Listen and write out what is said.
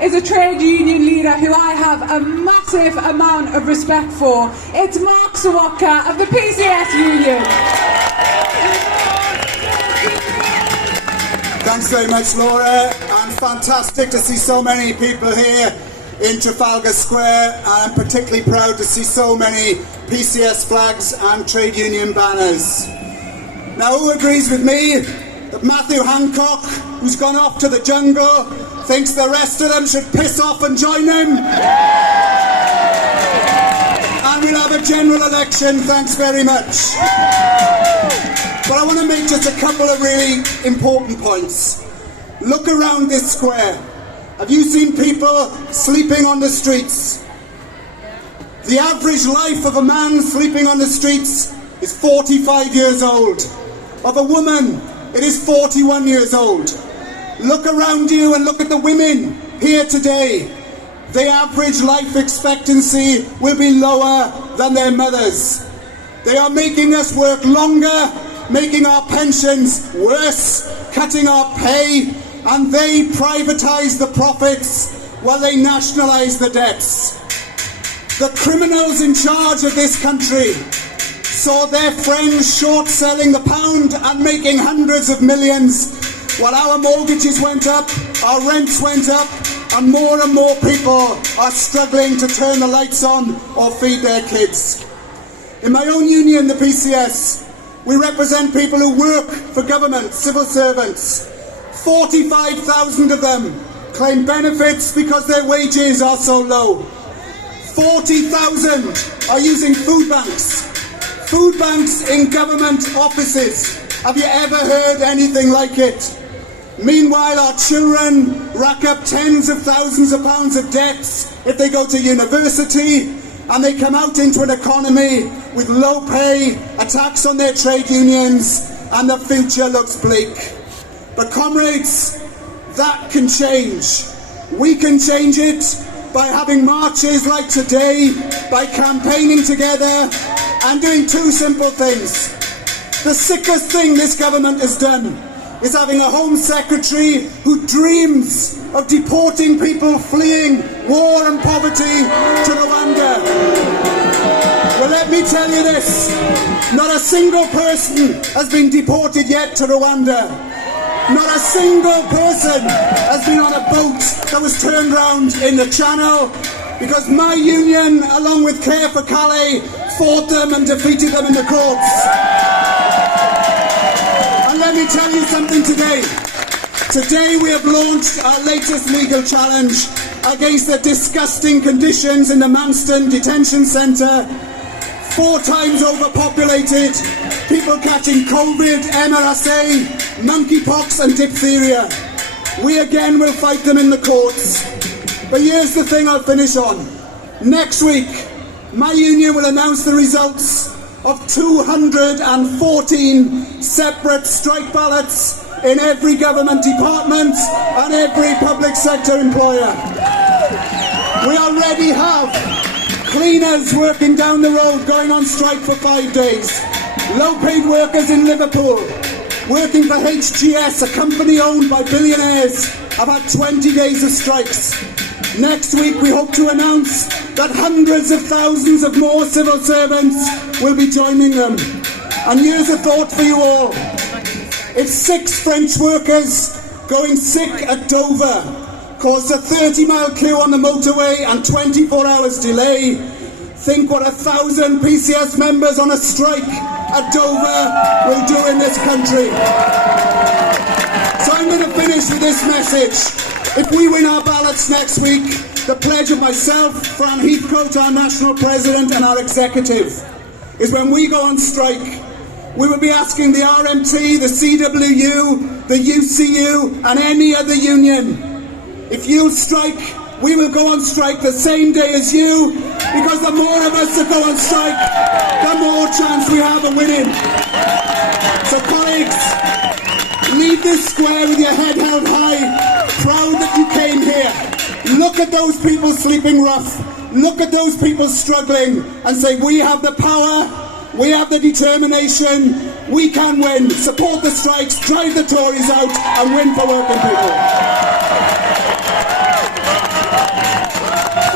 is a trade union leader who I have a massive amount of respect for. It's Mark Serwotka of the PCS Union. Thanks very much, Laura, and fantastic to see so many people here in Trafalgar Square, and I'm particularly proud to see so many PCS flags and trade union banners. Now, who agrees with me that Matthew Hancock, who's gone off to the jungle, thinks the rest of them should piss off and join him? And we'll have a general election, thanks very much. But I want to make just a couple of really important points. Look around this square. Have you seen people sleeping on the streets? The average life of a man sleeping on the streets is 45 years old. Of a woman, it is 41 years old. Look around you and look at the women here today. The average life expectancy will be lower than their mothers. They are making us work longer, making our pensions worse, cutting our pay, and they privatise the profits while they nationalise the debts. The criminals in charge of this country saw their friends short-selling the pound and making hundreds of millions, while our mortgages went up, our rents went up, and more people are struggling to turn the lights on or feed their kids. In my own union, the PCS, we represent people who work for government, civil servants. 45,000 of them claim benefits because their wages are so low. 40,000 are using food banks. Food banks in government offices. Have you ever heard anything like it? Meanwhile, our children rack up tens of thousands of pounds of debts if they go to university, and they come out into an economy with low pay, a tax on their trade unions, and the future looks bleak. But comrades, that can change. We can change it by having marches like today, by campaigning together, and doing two simple things. The sickest thing this government has done is having a Home Secretary who dreams of deporting people fleeing war and poverty to Rwanda. Well, let me tell you this, not a single person has been deported yet to Rwanda. Not a single person has been on a boat that was turned round in the Channel, because my union, along with Care for Calais, fought them and defeated them in the courts. And let me tell you something today. Today we have launched our latest legal challenge against the disgusting conditions in the Manston Detention Centre. 4 times overpopulated, people catching COVID, MRSA, monkeypox and diphtheria. We again will fight them in the courts. But here's the thing I'll finish on. Next week, my union will announce the results of 214 separate strike ballots in every government department and every public sector employer. We already have cleaners working down the road going on strike for 5 days. Low-paid workers in Liverpool working for HGS, a company owned by billionaires, have had 20 days of strikes. Next week we hope to announce that hundreds of thousands of more civil servants will be joining them. And here's a thought for you all. If 6 French workers going sick at Dover caused a 30-mile queue on the motorway and 24 hours delay, think what 1,000 PCS members on a strike at Dover will do in this country. So I'm going to finish with this message. If we win our ballots next week, the pledge of myself, Fran Heathcote, our national president, and our executive, is when we go on strike, we will be asking the RMT, the CWU, the UCU, and any other union, if you strike, we will go on strike the same day as you, because the more of us that go on strike, the more chance we have of winning. So colleagues, leave this square with your head held high, proud that you came here. Look at those people sleeping rough, look at those people struggling, and say, we have the power, we have the determination, we can win. Support the strikes, drive the Tories out, and win for working people.